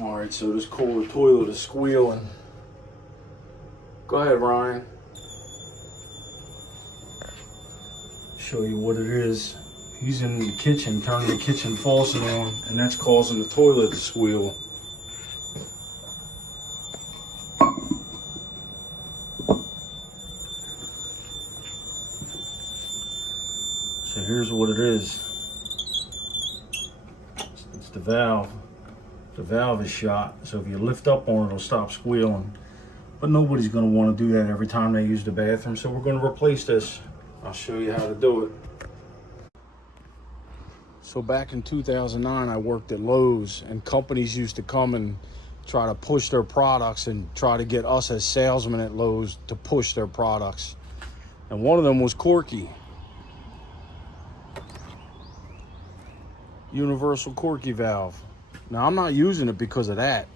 All right, so this Kohler toilet is squealing. Go ahead, Ryan. Show you what it is. He's in the kitchen, turning the kitchen faucet on, and that's causing the toilet to squeal. So here's what it is. It's the valve. The valve is shot, so if you lift up on it, it'll stop squealing. But nobody's going to want to do that every time they use the bathroom, so we're going to replace this. I'll show you how to do it. So back in 2009, I worked at Lowe's, and companies used to come and try to push their products and try to get us as salesmen at Lowe's to push their products. And one of them was Corky. Universal Corky valve. Now, I'm not using it because of that.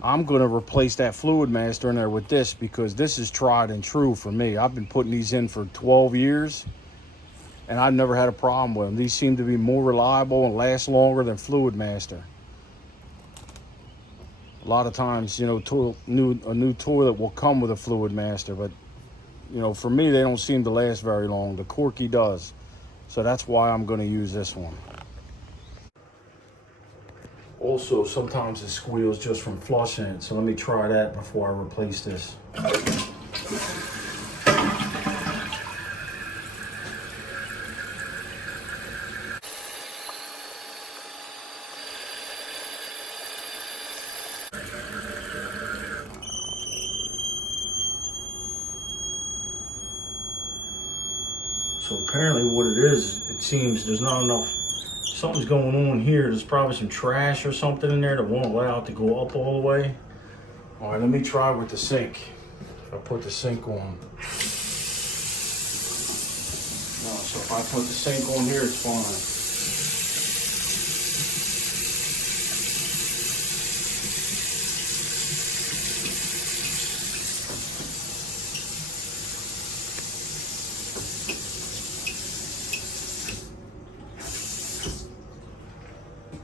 I'm going to replace that fluid master in there with this because this is tried and true for me. I've been putting these in for 12 years and I've never had a problem with them. These seem to be more reliable and last longer than fluid master. A lot of times, you know, a new toilet will come with a fluid master, but you know, for me, they don't seem to last very long. The Corky does. So that's why I'm going to use this one. Also, sometimes it squeals just from flushing it, so let me try that before I replace this. So apparently what it is, it seems there's not enough. Something's going on here. There's probably some trash or something in there that won't allow it to go up all the way. All right, let me try with the sink. If I put the sink on. No, so if I put the sink on here, it's fine.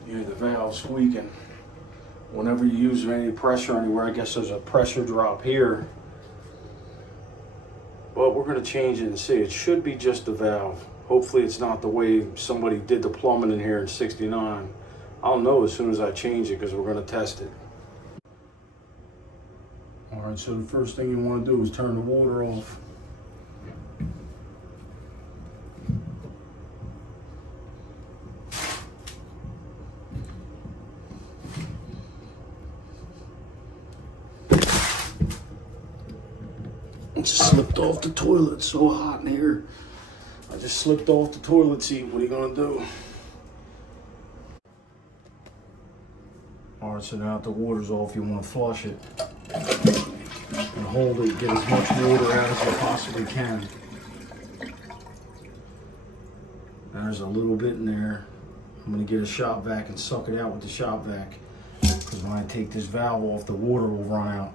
Yeah, the valve squeaking. Whenever you use any pressure anywhere, I guess there's a pressure drop here. But we're going to change it and see. It should be just the valve. Hopefully it's not the way somebody did the plumbing in here in '69. I'll know as soon as I change it because we're going to test it. All right, so the first thing you want to do is turn the water off. I just slipped off the toilet. It's so hot in here. I just slipped off the toilet seat. What are you gonna do? All right, so now that the water's off, you want to flush it and hold it. Get as much water out as you possibly can. There's a little bit in there. I'm gonna get a shop vac and suck it out with the shop vac because when I take this valve off, the water will run out.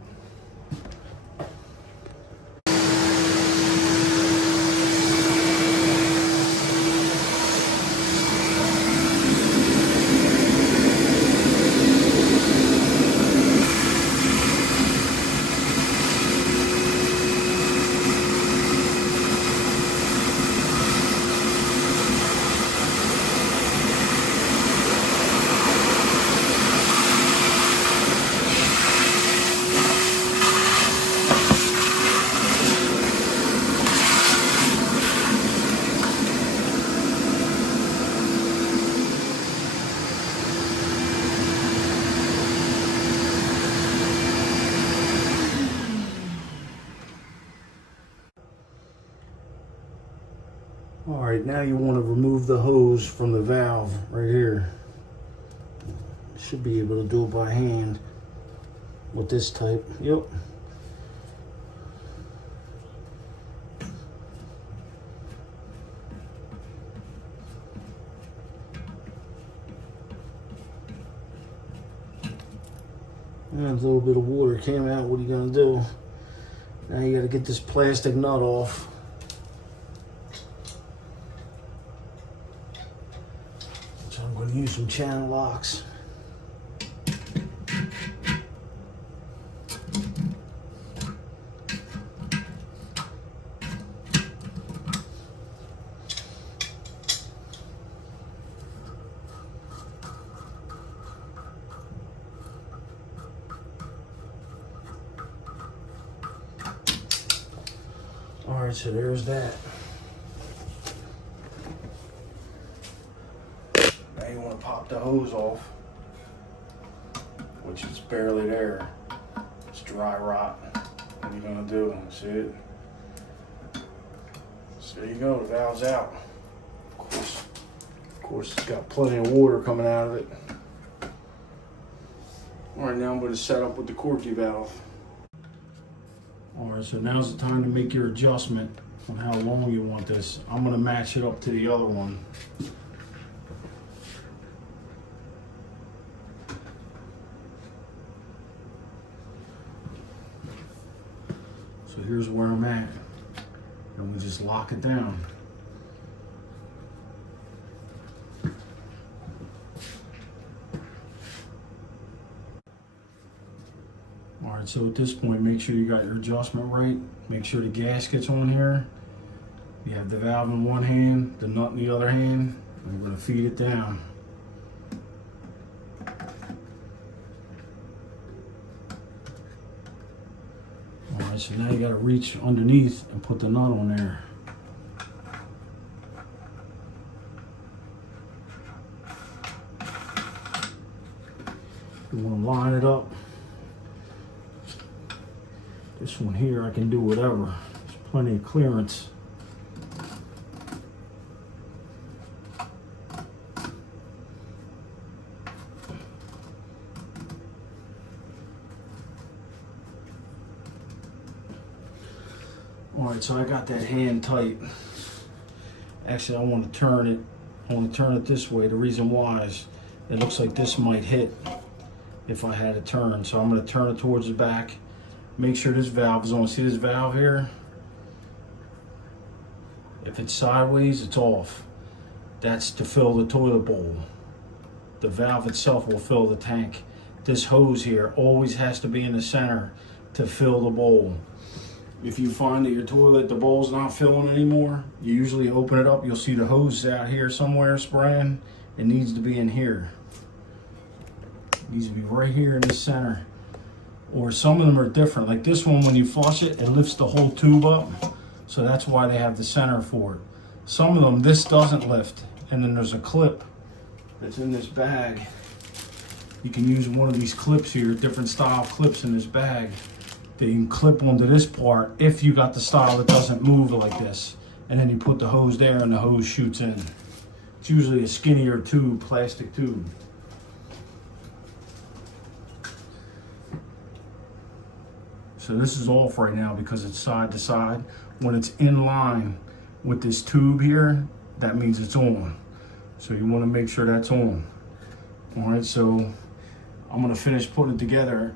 All right, now you want to remove the hose from the valve right here. Should be able to do it by hand with this type. Yep. And a little bit of water came out. What are you gonna do? Now you gotta get this plastic nut off. So I'm gonna use some channel locks. All right, so there's that. Now you want to pop the hose off, which is barely there. It's dry rot. What are you gonna do? See it? So there you go, the valve's out. Of course, it's got plenty of water coming out of it. All right, now I'm gonna set up with the Corky valve. All right, so now's the time to make your adjustment on how long you want this. I'm gonna match it up to the other one. So here's where I'm at. And we just lock it down. All right, so at this point, make sure you got your adjustment right. Make sure the gasket's on here. You have the valve in one hand, the nut in the other hand, and we're gonna feed it down. All right, so now you gotta reach underneath and put the nut on there. You wanna line it up. This one here, I can do whatever. There's plenty of clearance. All right, so I got that hand tight. Actually, I want to turn it. I want to turn it this way. The reason why is it looks like this might hit if I had it turned. So I'm going to turn it towards the back. Make sure this valve is on. See this valve here? If it's sideways, it's off. That's to fill the toilet bowl. The valve itself will fill the tank. This hose here always has to be in the center to fill the bowl. If you find that your toilet, the bowl's not filling anymore, you usually open it up, you'll see the hose out here somewhere spraying. It needs to be in here. It needs to be right here in the center. Or some of them are different. Like this one, when you flush it, it lifts the whole tube up. So that's why they have the center for it. Some of them, this doesn't lift. And then there's a clip that's in this bag. You can use one of these clips here, different style clips in this bag, that you can clip onto this part if you got the style that doesn't move like this. And then you put the hose there and the hose shoots in. It's usually a skinnier tube, plastic tube. So this is off right now because it's side to side. When it's in line with this tube here, that means it's on. So you want to make sure that's on. All right, so I'm gonna finish putting it together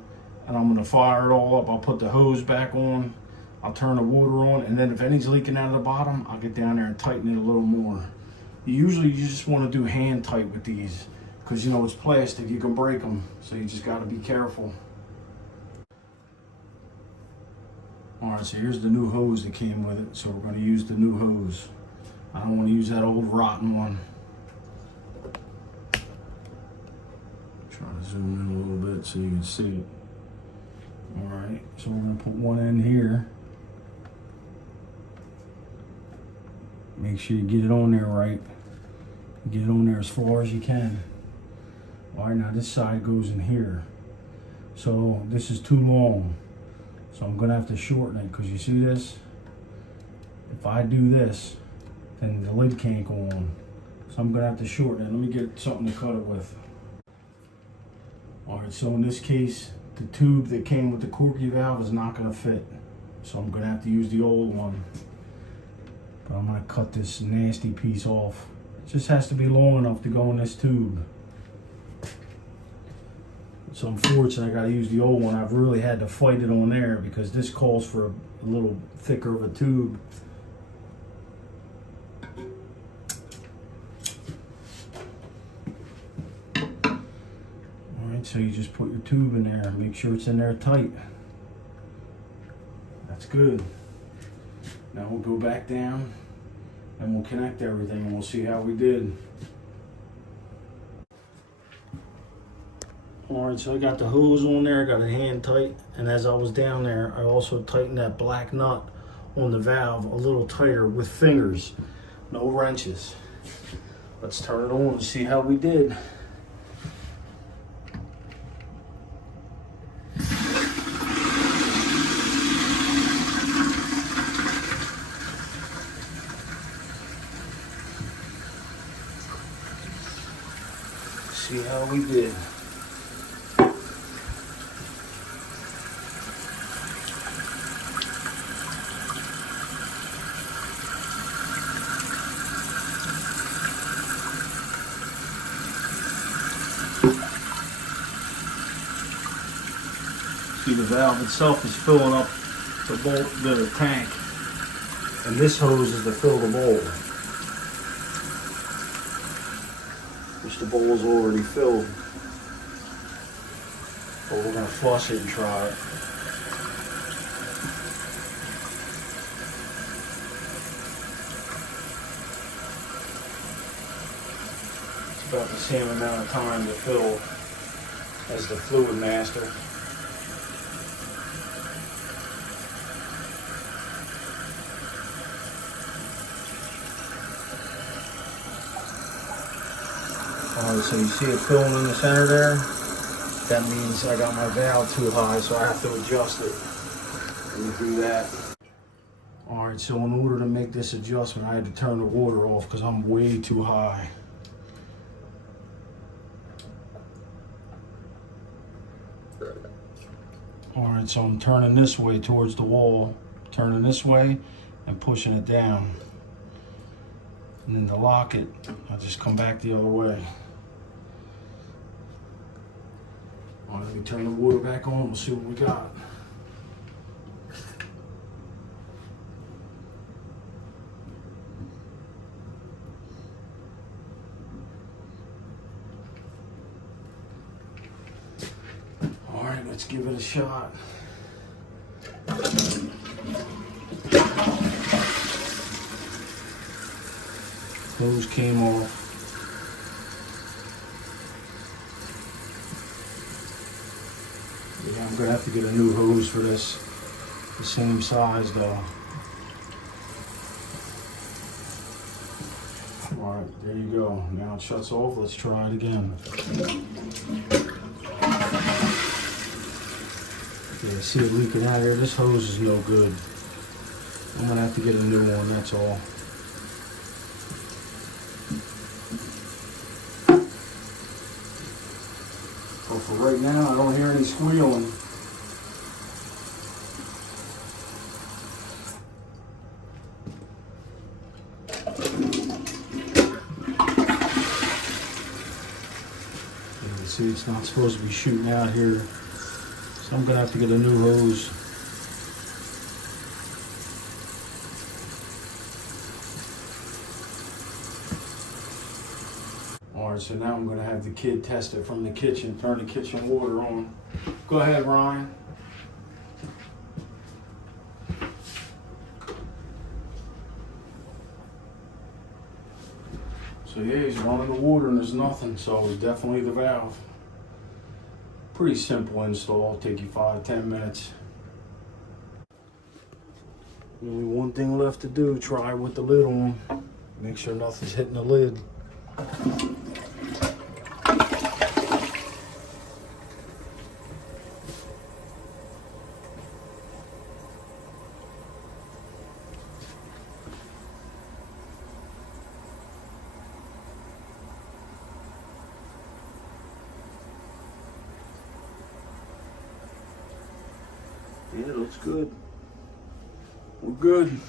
and I'm gonna fire it all up. I'll put the hose back on, I'll turn the water on, and then if anything's leaking out of the bottom, I'll get down there and tighten it a little more. Usually you just want to do hand tight with these because you know it's plastic, you can break them. So you just gotta be careful. All right, so here's the new hose that came with it. So we're gonna use the new hose. I don't want to use that old rotten one. Try to zoom in a little bit so you can see it. All right, so we're gonna put one in here. Make sure you get it on there right. Get it on there as far as you can. All right, now this side goes in here. So this is too long. So I'm gonna have to shorten it because you see this? If I do this, then the lid can't go on. So I'm gonna have to shorten it. Let me get something to cut it with. All right, so in this case, the tube that came with the Corky valve is not gonna fit. So I'm gonna have to use the old one. But I'm gonna cut this nasty piece off. It just has to be long enough to go in this tube. It's unfortunate I gotta use the old one. I've really had to fight it on there because this calls for a little thicker of a tube. Alright, so you just put your tube in there. Make sure it's in there tight. That's good. Now we'll go back down and we'll connect everything and we'll see how we did. All right, so I got the hose on there, I got it hand tight, and as I was down there, I also tightened that black nut on the valve a little tighter with fingers, no wrenches. Let's turn it on and see how we did. See how we did. See, the valve itself is filling up the tank, and this hose is to fill the bowl, which the bowl is already filled. But we're going to flush it and try it. It's about the same amount of time to fill as the fluid master. Alright, so you see it filling in the center there? That means I got my valve too high, so I have to adjust it. Let me do that. Alright, so in order to make this adjustment, I had to turn the water off because I'm way too high. Alright, so I'm turning this way towards the wall, turning this way and pushing it down. And then to lock it, I just come back the other way. Alright, let me turn the water back on, we'll see what we got. Alright, let's give it a shot. Hose came off. Yeah, I'm gonna have to get a new hose for this. The same size though. Alright, there you go. Now it shuts off. Let's try it again. Yeah, see it leaking out here. This hose is no good. I'm gonna have to get a new one, that's all. But for right now, I don't hear any squealing. Yeah, see, it's not supposed to be shooting out here. So I'm gonna have to get a new hose. Alright, so now I'm gonna have the kid test it from the kitchen, turn the kitchen water on. Go ahead, Ryan. So yeah, he's running the water and there's nothing, so it's definitely the valve. Pretty simple install, take you 5-10 minutes. Only one thing left to do, try with the lid on. Make sure nothing's hitting the lid. Yeah, it looks good. We're good.